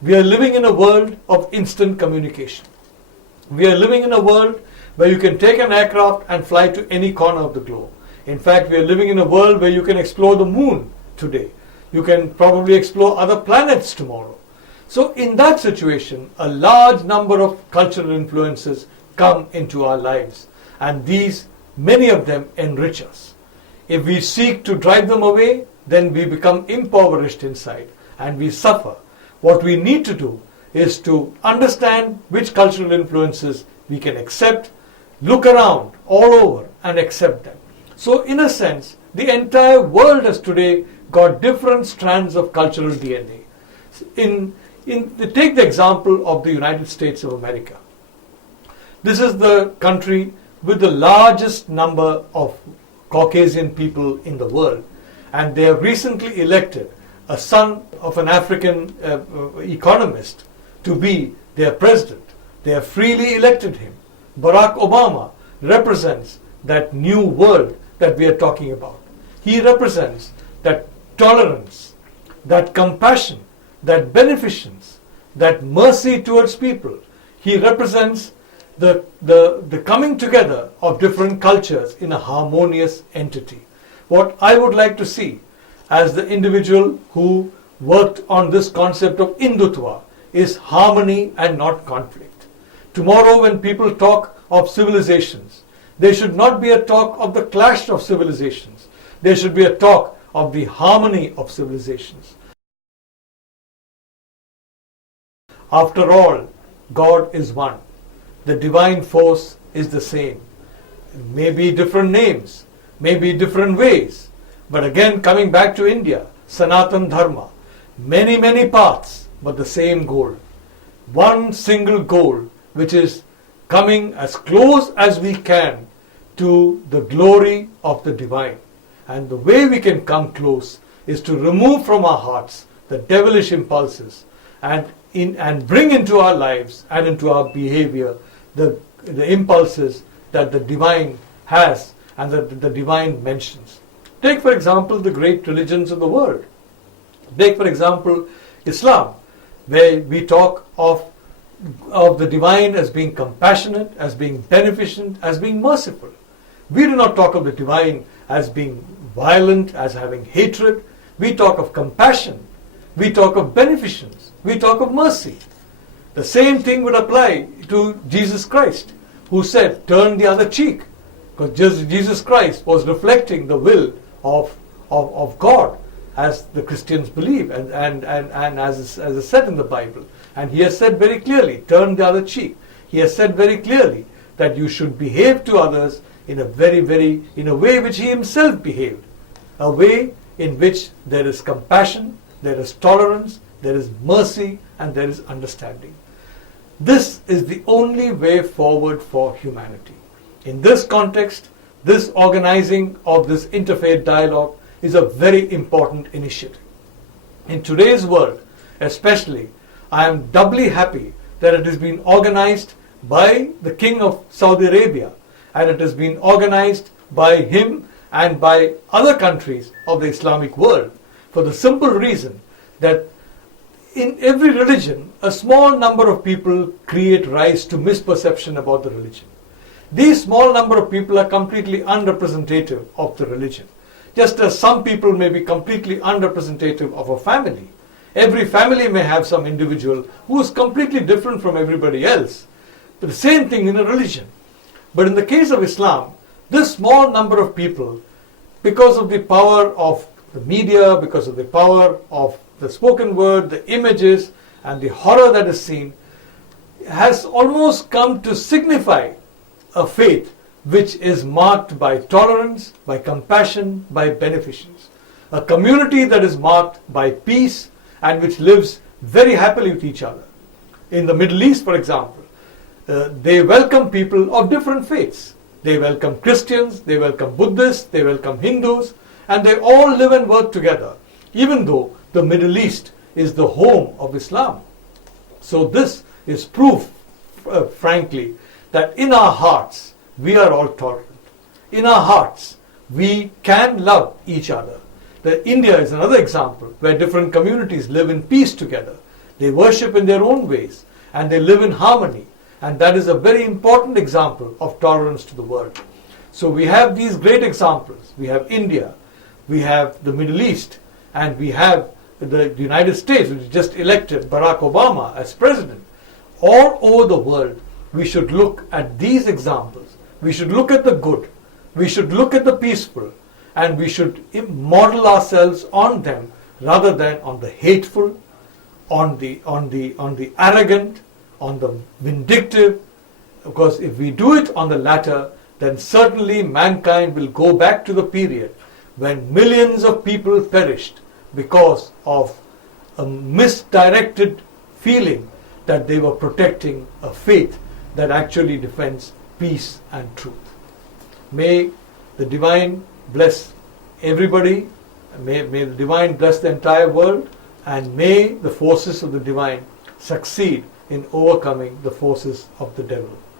We are living in a world of instant communication. We are living in a world where you can take an aircraft and fly to any corner of the globe. In fact, we are living in a world where you can explore the moon today. You can probably explore other planets tomorrow. So in that situation, a large number of cultural influences come into our lives, and these, many of them, enrich us. If we seek to drive them away, then we become impoverished inside and we suffer. What we need to do is to understand which cultural influences we can accept, look around all over and accept them. So in a sense, the entire world has today got different strands of cultural DNA. Take the example of the United States of America. This is the country with the largest number of Caucasian people in the world, and they have recently elected a son of an African economist to be their president. They have freely elected him. Barack Obama represents that new world that we are talking about. He represents that tolerance, that compassion, that beneficence, that mercy towards people. He represents the coming together of different cultures in a harmonious entity. What I would like to see as the individual who worked on this concept of Hindutva is harmony and not conflict. Tomorrow when people talk of civilizations, there should not be a talk of the clash of civilizations. There should be a talk of the harmony of civilizations. After all, God is one. The divine force is the same. Maybe different names, maybe different ways. But again, coming back to India, Sanatan Dharma, many paths, but the same goal. One single goal, which is coming as close as we can to the glory of the divine. And the way we can come close is to remove from our hearts the devilish impulses and bring into our lives and into our behavior the impulses that the divine has and that the divine mentions. Take for example the great religions of the world. Take for example Islam, where we talk of the divine as being compassionate, as being beneficent, as being merciful. We do not talk of the divine as being violent, as having hatred. We talk of compassion. We talk of beneficence. We talk of mercy. The same thing would apply to Jesus Christ, who said, turn the other cheek. Because Jesus Christ was reflecting the will of God, as the Christians believe, and as is said in the Bible. And he has said very clearly, turn the other cheek. He has said very clearly that you should behave to others in a way which he himself behaved. A way in which there is compassion, there is tolerance, there is mercy, and there is understanding. This is the only way forward for humanity. In this context, this organizing of this interfaith dialogue is a very important initiative. In today's world, especially, I am doubly happy that it has been organized by the King of Saudi Arabia, and it has been organized by him and by other countries of the Islamic world, for the simple reason that in every religion, a small number of people create rise to misperception about the religion. These small number of people are completely unrepresentative of the religion. Just as some people may be completely unrepresentative of a family. Every family may have some individual who is completely different from everybody else. But the same thing in a religion. But in the case of Islam, this small number of people, because of the power of the media, because of the power of the spoken word, the images, and the horror that is seen, has almost come to signify a faith which is marked by tolerance, by compassion, by beneficence. A community that is marked by peace and which lives very happily with each other. In the Middle East, for example, they welcome people of different faiths. They welcome Christians, they welcome Buddhists, they welcome Hindus, and they all live and work together, even though the Middle East is the home of Islam. So this is proof, frankly, that in our hearts, we are all tolerant. In our hearts, we can love each other. India is another example where different communities live in peace together. They worship in their own ways and they live in harmony. And that is a very important example of tolerance to the world. So we have these great examples. We have India, we have the Middle East, and we have the United States, which just elected Barack Obama as president. All over the world, we should look at these examples. We should look at the good. We should look at the peaceful. And we should model ourselves on them rather than on the hateful, on the arrogant, on the vindictive. Because if we do it on the latter, then certainly mankind will go back to the period when millions of people perished because of a misdirected feeling that they were protecting a faith that actually defends peace and truth. May the divine bless everybody, may the divine bless the entire world, and may the forces of the divine succeed in overcoming the forces of the devil.